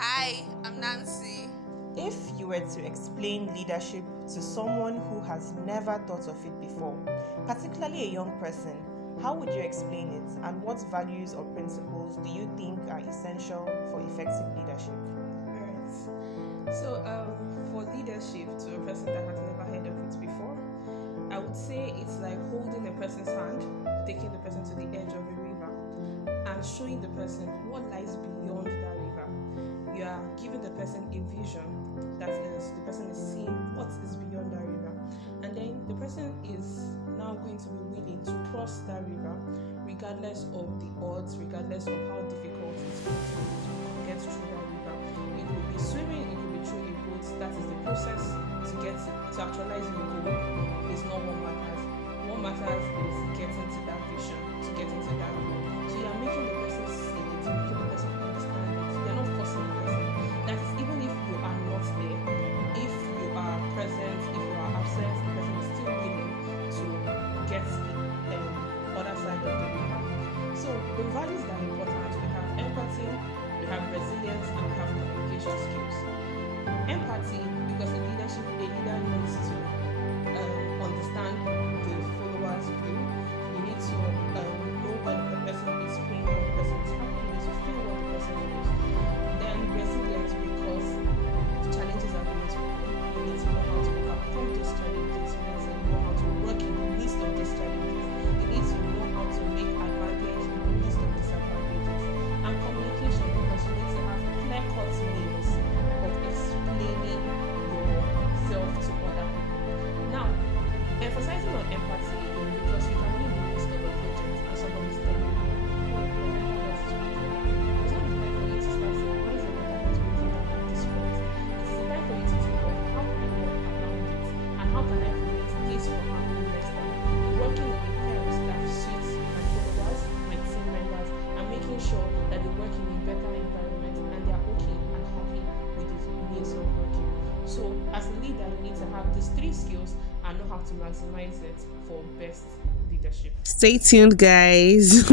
Hi, I'm Nancy. If you were to explain leadership to someone who has never thought of it before, particularly a young person, how would you explain it, and what values or principles do you think are essential for effective leadership? Alright. For leadership to a person that has never heard of it before, I would say it's like holding a person's hand, taking the person to the edge of a river, and showing the person what lies beyond that river. You are giving the person a vision, that is, the person is seeing what is beyond that river, and then the person is now going to be willing to cross that river, regardless of the odds, regardless of how difficult it's going to be to get through that river. It could be swimming, it could be through a boat. That is the process to actualize your goal. Is not what matters. What matters is getting to that vision, to getting to that goal. So you are making the person see it, you're making the person understand it. You're not forcing the person. That is, even if you are not there, if you are present, if you are absent, the person is still willing to get the other side of the river. So the values that are important, we have empathy, we have resilience, and we have communication skills. Empathy, because in leadership, a leader needs to understand the followers' view. You need to know when the person is pain, when the person is happy. You need to feel what the person feels. Then resilience, because challenges are going to come. You need to know how to overcome those challenges. You need to know how to work in the midst of these challenges. You need to know how to make advantage in the midst of disadvantages. And communication, because you need to have clear-cut means of explaining yourself to other people. Now, emphasizing on empathy is because you can be in the midst of a project and somebody is telling you, oh, your mental health is breaking down. It's not the time for you to start saying, why is your mental health breaking down at this point? It is the time for you to think of how can I work around it and how can I prevent this from happening next time. Working in terms that suits my followers, my team members, and making sure that they work in a better environment and they are okay and happy with the means of working. So as a leader, you need to have these three skills and know how to maximize it for best leadership. Stay tuned, guys.